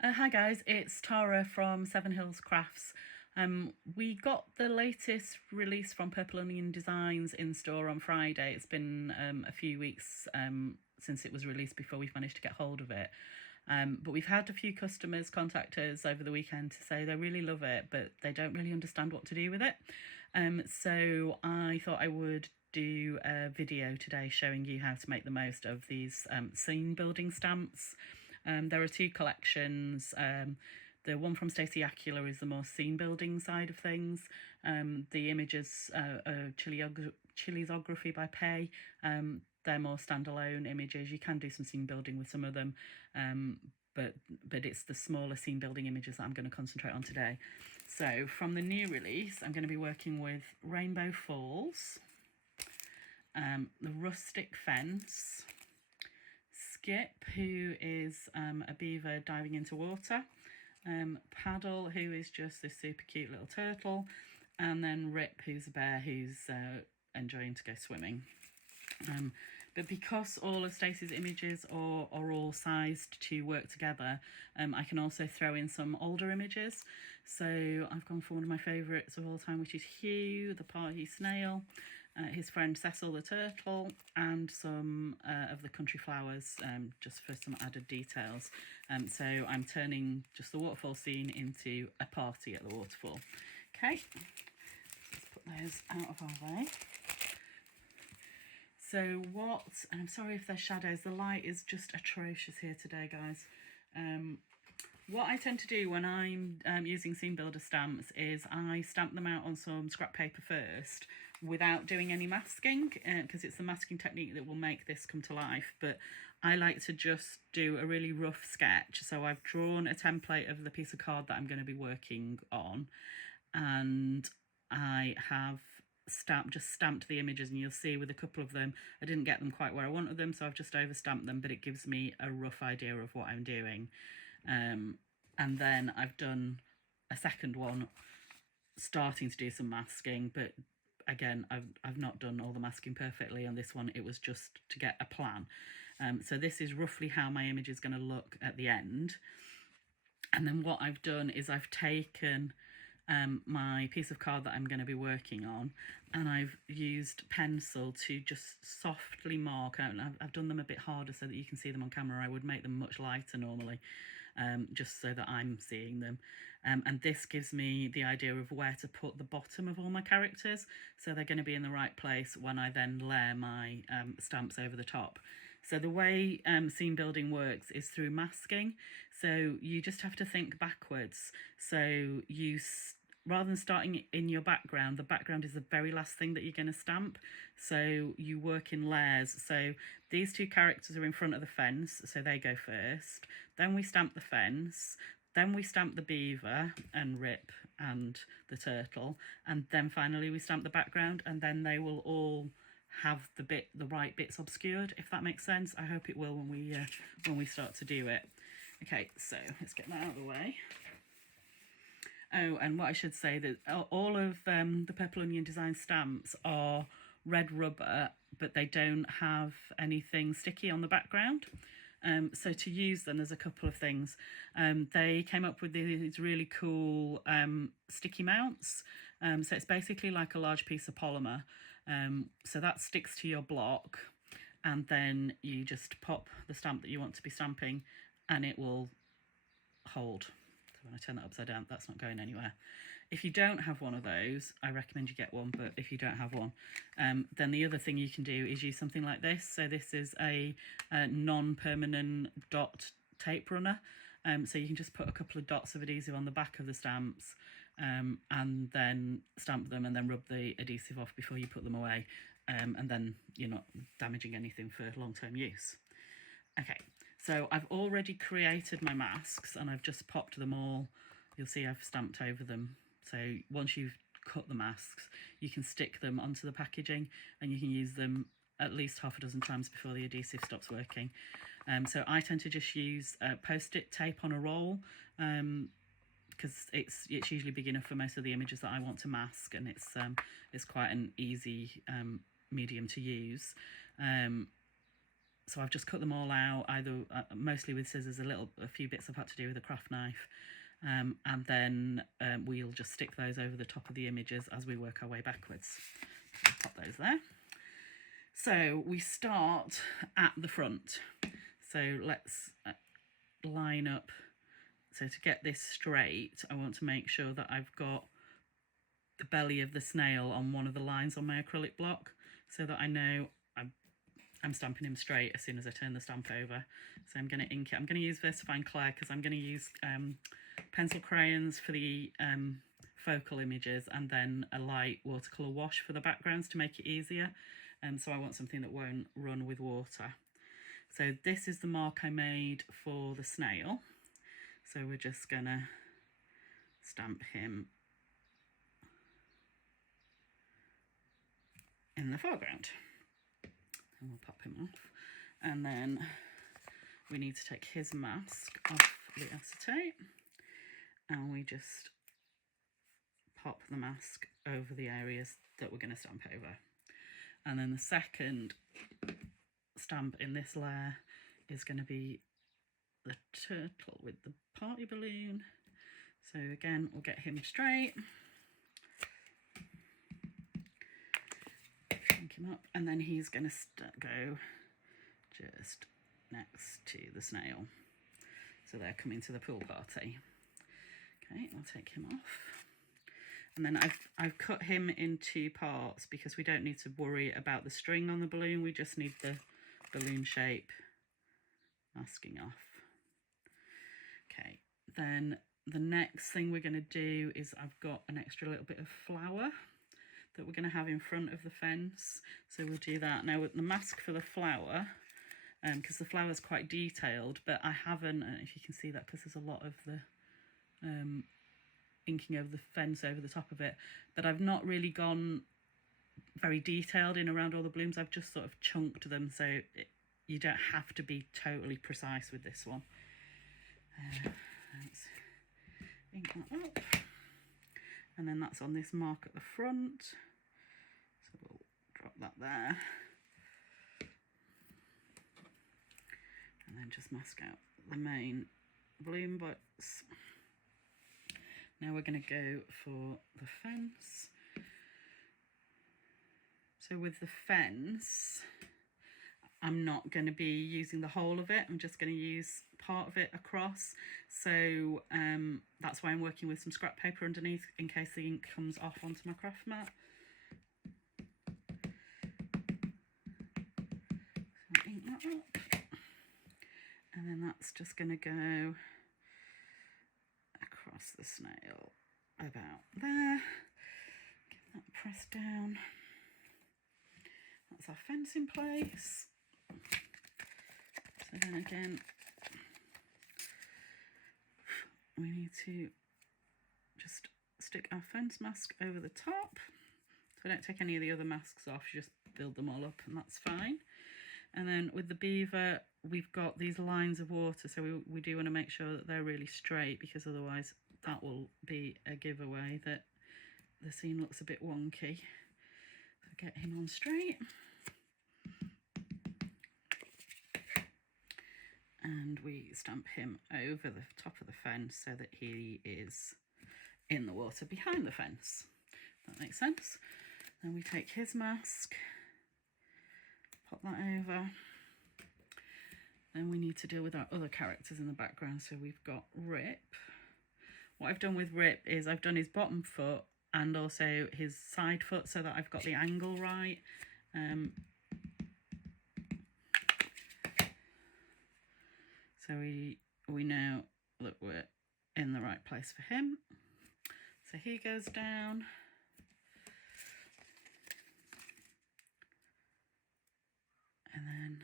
Hi guys, it's Tara from Seven Hills Crafts. We got the latest release from Purple Onion Designs in store on Friday. It's been a few weeks since it was released before we've managed to get hold of it. But we've had a few customers contact us over the weekend to say they really love it, but they don't really understand what to do with it. So I thought I would do a video today showing you how to make the most of these scene building stamps. There are two collections. The one from Stacey Yacula is the more scene building side of things. The images are Chilizography by Pay. They're more standalone images. You can do some scene building with some of them, but it's the smaller scene building images that I'm going to concentrate on today. So from the new release, I'm going to be working with Rainbow Falls, the Rustic Fence, Skip, who is a beaver diving into water, Paddle, who is just this super cute little turtle, and then Rip, who's a bear who's enjoying to go swimming. But because all of Stacey's images are all sized to work together, I can also throw in some older images. So I've gone for one of my favourites of all time, which is Hugh, the party snail, his friend Cecil the turtle, and some of the country flowers, just for some added details. So I'm turning just the waterfall scene into a party at the waterfall. Okay, let's put those out of our way. So and I'm sorry if there's shadows, the light is just atrocious here today, guys. What I tend to do when I'm using scene builder stamps is I stamp them out on some scrap paper first without doing any masking, because it's the masking technique that will make this come to life. But I like to just do a really rough sketch. So I've drawn a template of the piece of card that I'm going to be working on, and I have stamped the images, and you'll see with a couple of them I didn't get them quite where I wanted them, so I've just over stamped them, but it gives me a rough idea of what I'm doing. And then I've done a second one starting to do some masking, but again I've not done all the masking perfectly on this one. It was just to get a plan. So this is roughly how my image is going to look at the end. And then what I've done is I've taken my piece of card that I'm going to be working on, and I've used pencil to just softly mark out. I've done them a bit harder so that you can see them on camera. I would make them much lighter normally, just so that I'm seeing them. And this gives me the idea of where to put the bottom of all my characters, so they're going to be in the right place when I then layer my stamps over the top. So the way scene building works is through masking. So you just have to think backwards. So rather than starting in your background, the background is the very last thing that you're going to stamp. So you work in layers. So these two characters are in front of the fence, so they go first. Then we stamp the fence. Then we stamp the beaver and Rip and the turtle. And then finally we stamp the background, and then they will all have the right bits obscured, if that makes sense. I hope it will when we start to do it. Okay, so let's get that out of the way. Oh, and what I should say, that all of the Purple Onion Design stamps are red rubber, but they don't have anything sticky on the background. So to use them, there's a couple of things. They came up with these really cool sticky mounts. So it's basically like a large piece of polymer. So that sticks to your block, and then you just pop the stamp that you want to be stamping, and it will hold. So when I turn that upside down, that's not going anywhere. If you don't have one of those, I recommend you get one, but if you don't have one, then the other thing you can do is use something like this. So this is a non-permanent dot tape runner. So you can just put a couple of dots of adhesive on the back of the stamps, and then stamp them and then rub the adhesive off before you put them away, and then you're not damaging anything for long-term use. Okay, so I've already created my masks, and I've just popped them all. You'll see I've stamped over them. So once you've cut the masks, you can stick them onto the packaging, and you can use them at least half a dozen times before the adhesive stops working. So I tend to just use post-it tape on a roll, because it's usually big enough for most of the images that I want to mask, and it's quite an easy medium to use. So I've just cut them all out, either mostly with scissors, a few bits I've had to do with a craft knife, and then we'll just stick those over the top of the images as we work our way backwards. So pop those there. So we start at the front. So let's line up. So to get this straight, I want to make sure that I've got the belly of the snail on one of the lines on my acrylic block, so that I know I'm stamping him straight as soon as I turn the stamp over. So I'm going to ink it. I'm going to use VersaFine Clair because I'm going to use pencil crayons for the focal images, and then a light watercolour wash for the backgrounds to make it easier. So I want something that won't run with water. So this is the mark I made for the snail. So we're just going to stamp him in the foreground. And we'll pop him off. And then we need to take his mask off the acetate, and we just pop the mask over the areas that we're going to stamp over. And then the second stamp in this layer is going to be the turtle with the party balloon. So again, we'll get him straight, ink him up, and then he's going to go just next to the snail. So they're coming to the pool party. Okay, I'll take him off. And then I've cut him in two parts because we don't need to worry about the string on the balloon. We just need the balloon shape masking off. Okay, then the next thing we're going to do is I've got an extra little bit of flower that we're going to have in front of the fence. So we'll do that. Now with the mask for the flower, because the flower is quite detailed, but I haven't, if you can see that, because there's a lot of the inking over the fence over the top of it, but I've not really gone very detailed in around all the blooms. I've just sort of chunked them, so you don't have to be totally precise with this one. Let's ink that up, and then that's on this mark at the front, so we'll drop that there. And then just mask out the main bloom butts. Now we're going to go for the fence. So with the fence, I'm not going to be using the whole of it. I'm just going to use part of it across. So that's why I'm working with some scrap paper underneath in case the ink comes off onto my craft mat. So ink that up. And then that's just going to go across the snail about there. Give that a press down. That's our fence in place. So then again, we need to just stick our fence mask over the top. So I don't take any of the other masks off, you just build them all up and that's fine. And then with the beaver, we've got these lines of water, so we do want to make sure that they're really straight, because otherwise that will be a giveaway that the scene looks a bit wonky. So get him on straight. And we stamp him over the top of the fence so that he is in the water behind the fence. That makes sense. Then we take his mask, pop that over. Then we need to deal with our other characters in the background. So we've got Rip. What I've done with Rip is I've done his bottom foot and also his side foot so that I've got the angle right. So we know that we're in the right place for him. So he goes down. And then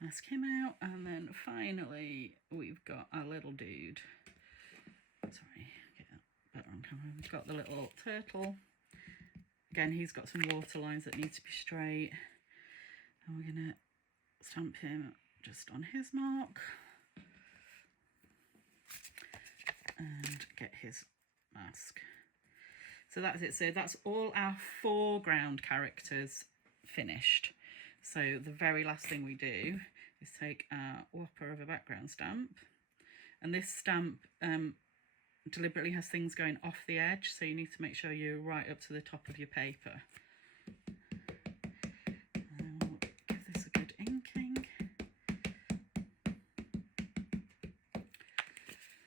mask him out, and then finally we've got our little dude. Sorry, get that better on camera. We've got the little turtle. Again, he's got some water lines that need to be straight. And we're going to stamp him just on his mark. And get his mask. So that's it. So that's all our foreground characters finished. So the very last thing we do is take our whopper of a background stamp, and this stamp deliberately has things going off the edge, so you need to make sure you're right up to the top of your paper. I'll give this a good inking.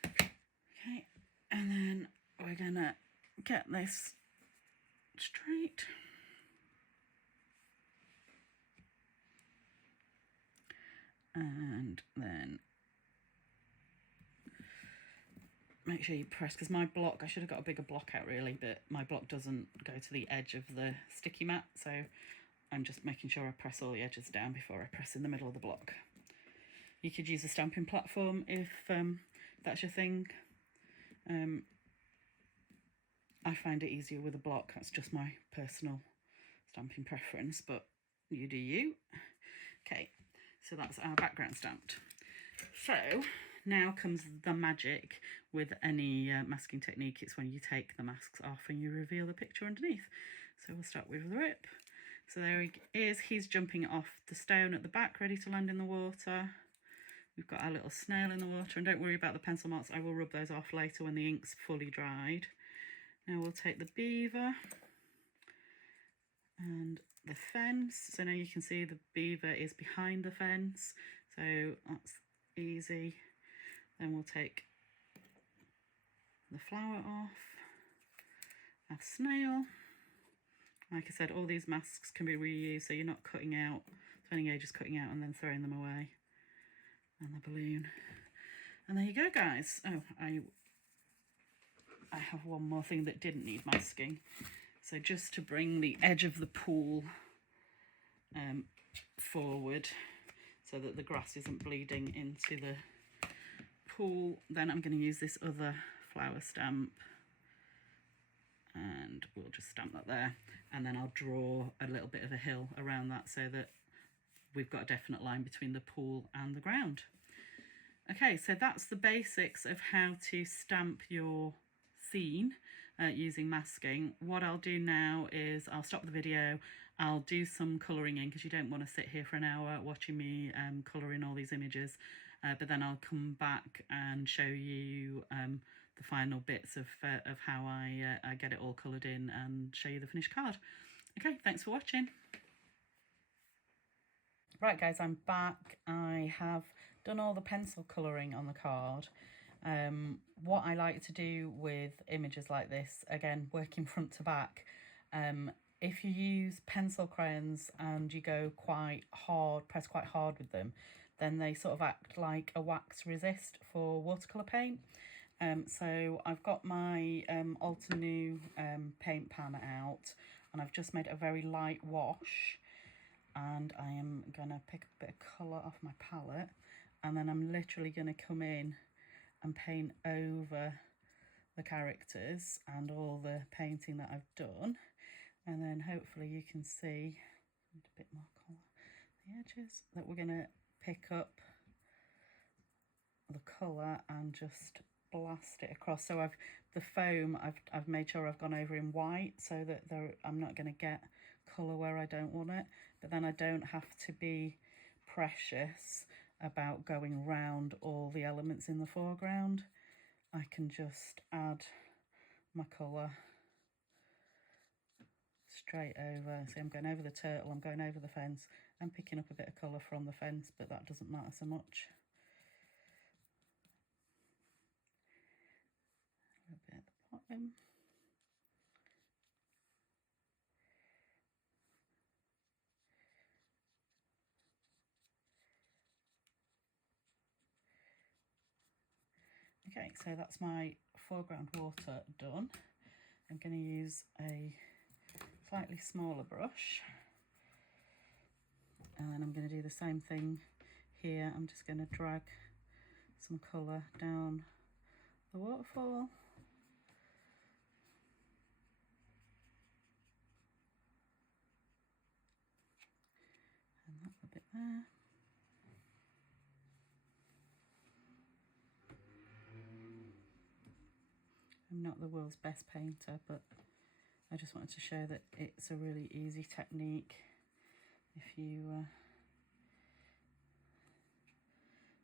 Okay, and then we're gonna get this straight. And then make sure you press, because my block, I should have got a bigger block out really, but my block doesn't go to the edge of the sticky mat, so I'm just making sure I press all the edges down before I press in the middle of the block. You could use a stamping platform if that's your thing. I find it easier with a block, that's just my personal stamping preference, but you do you. Okay, so that's our background stamped. So now comes the magic with any masking technique. It's when you take the masks off and you reveal the picture underneath. So we'll start with the rip. So there he is, he's jumping off the stone at the back, ready to land in the water. We've got our little snail in the water, and don't worry about the pencil marks, I will rub those off later when the ink's fully dried. Now we'll take the beaver and the fence. So now you can see the beaver is behind the fence, so that's easy. Then we'll take the flower off, our snail. Like I said, all these masks can be reused, so you're not cutting out, spending ages cutting out and then throwing them away. And the balloon. And there you go, guys. Oh, I have one more thing that didn't need masking. So just to bring the edge of the pool forward so that the grass isn't bleeding into the pool, then I'm going to use this other flower stamp, and we'll just stamp that there, and then I'll draw a little bit of a hill around that so that we've got a definite line between the pool and the ground. Okay, so that's the basics of how to stamp your scene using masking. What I'll do now is I'll stop the video, I'll do some colouring in, because you don't want to sit here for an hour watching me colour in all these images, but then I'll come back and show you the final bits of how I get it all coloured in and show you the finished card. Okay, thanks for watching. Right guys, I'm back. I have done all the pencil colouring on the card. What I like to do with images like this, again working front to back, if you use pencil crayons and you go quite hard, press quite hard with them, then they sort of act like a wax resist for watercolour paint. So I've got my Alter New paint pan out, and I've just made a very light wash, and I am going to pick a bit of colour off my palette, and then I'm literally going to come in and paint over the characters and all the painting that I've done, and then hopefully you can see a bit more colour the edges, that we're going to pick up the colour and just blast it across. So the foam I've made sure I've gone over in white so that I'm not going to get colour where I don't want it, but then I don't have to be precious about going round all the elements in the foreground. I can just add my colour straight over. See, I'm going over the turtle, I'm going over the fence, I'm picking up a bit of colour from the fence, but that doesn't matter so much. A little bit at the bottom. Okay, so that's my foreground water done. I'm going to use a slightly smaller brush, and then I'm going to do the same thing here. I'm just going to drag some colour down the waterfall. And that a bit there. I'm not the world's best painter, but I just wanted to show that it's a really easy technique if you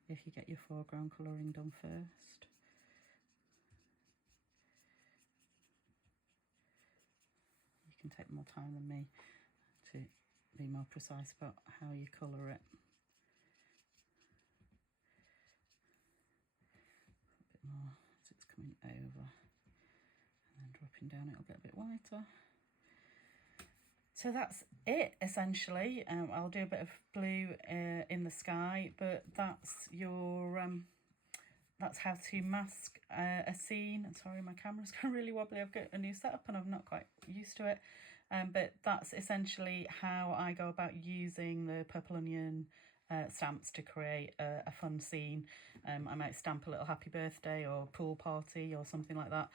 if you get your foreground colouring done first. You can take more time than me to be more precise about how you colour it. A bit more as it's coming over, and then dropping down it'll get a bit whiter. So that's it essentially. I'll do a bit of blue in the sky, but that's your that's how to mask a scene. Sorry, my camera's gone really wobbly. I've got a new setup and I'm not quite used to it. But that's essentially how I go about using the Purple Onion stamps to create a fun scene. I might stamp a little happy birthday or pool party or something like that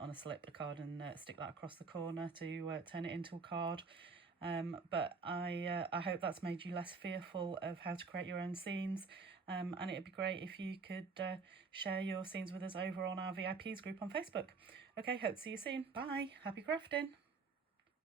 on a slip card and stick that across the corner to turn it into a card. But I hope that's made you less fearful of how to create your own scenes, and it'd be great if you could share your scenes with us over on our VIPs group on Facebook. Okay, hope to see you soon. Bye. Happy crafting.